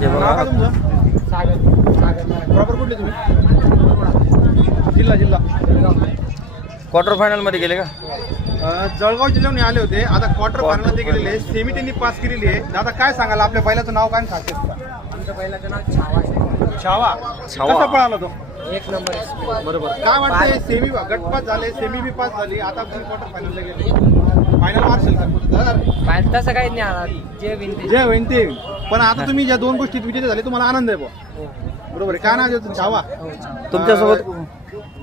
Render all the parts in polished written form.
हे बघा नाव काय तुमचं? सागर प्रॉपर कुठले तुम्ही? जिल्हा क्वार्टर फायनल मध्ये गेले का? जळगाव जिल्ह्याहून आले होते. आता क्वार्टर फायनल मध्ये गेलेले, सेमी त्यांनी पास केलेली आहे. दादा काय सांगाल आपल्या बैलाचं नाव काय सांगते? आमच्या बैलाचं नाव छावा आहे. छावा. छावा. कसा पळाला तो? एक नंबर आहे. बरोबर. काय वाटतंय? सेमी गटपास झाले, सेमी बी पास झाली, आता तुम्ही क्वार्टर फायनलला गेले. फायनल मारशील का? फायनल तसं काही नाही आला. जे विनते जे होईन ते. पण आता तुम्ही ज्या दोन गोष्टीत विजेते झाले तुम्हाला आनंद आहे बुवा. हो. बरोबर आहे. काय नाव आहे छावा? हो, छावा. तुमच्यासोबत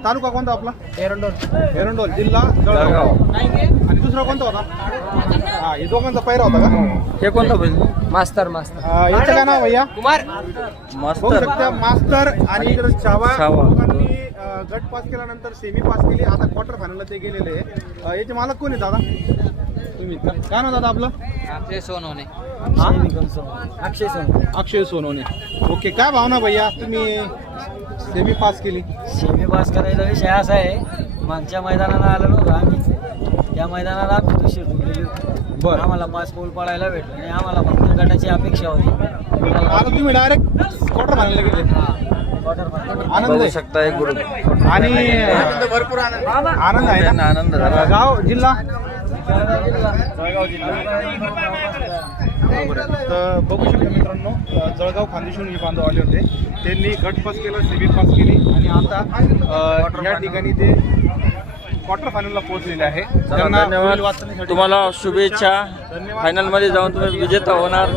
तालुका कोणता आपला? एरंडोल. एरंडोल, जिल्हा जळगाव. जळगाव. आणि दुसरा कोणता होता? हा, हे दोघांचा पहिरा होता का? हे कोणता बैल? मास्तर याचं काय नाव भैया? कुमार. बघू मास्तर. शकता मास्तर आणि इकडे छावा. छावा. दोघांनी गट पास केल्यानंतर सेमी पास केली, आता क्वार्टर फायनलला ते गेलेले आहे. याचे मालक कोण आहे दादा? तुम्ही का? काय नाव दादा आपलं? अक्षय सोनवणे. हा? अक्षय सोनवणे. अक्षय सोनवणे. ओके. काय भावना भैया, तुम्ही सेमी पास केली? सेमी पास करायचा विषय असा आहे, मागच्या मैदानाला आलेलो होतो आम्ही. त्या मैदानाला आम्ही दुसरी गेली होती. बरं. आम्हाला 5 पोल पडायला भेटलं आणि आम्हाला फक्त गटाची अपेक्षा होती. आता तुम्ही डायरेक्ट क्वार्टर फायनलला गेले. Quarter final. आनंद बघू आहे. शकता एक ग्रुप आणि भरपूर आनंद. आनंद आहे त्यांना ना? आनंद झाला. गाव जिल्हा जळगाव जिल्हा. बरोबर आहे. तर बघू शकता मित्रांनो, जळगाव खानदेशहून हे बांधव आले होते. त्यांनी गट पास केलं, सेमी पास केली आणि आता या ठिकाणी ते क्वार्टर फायनलला पोहोचलेले आहे. त्यांना पुढील धन्यवाद. वाटचालीसाठी तुम्हाला शुभेच्छा. धन्यवाद. फायनल मध्ये जाऊन तुम्ही विजेता होणार.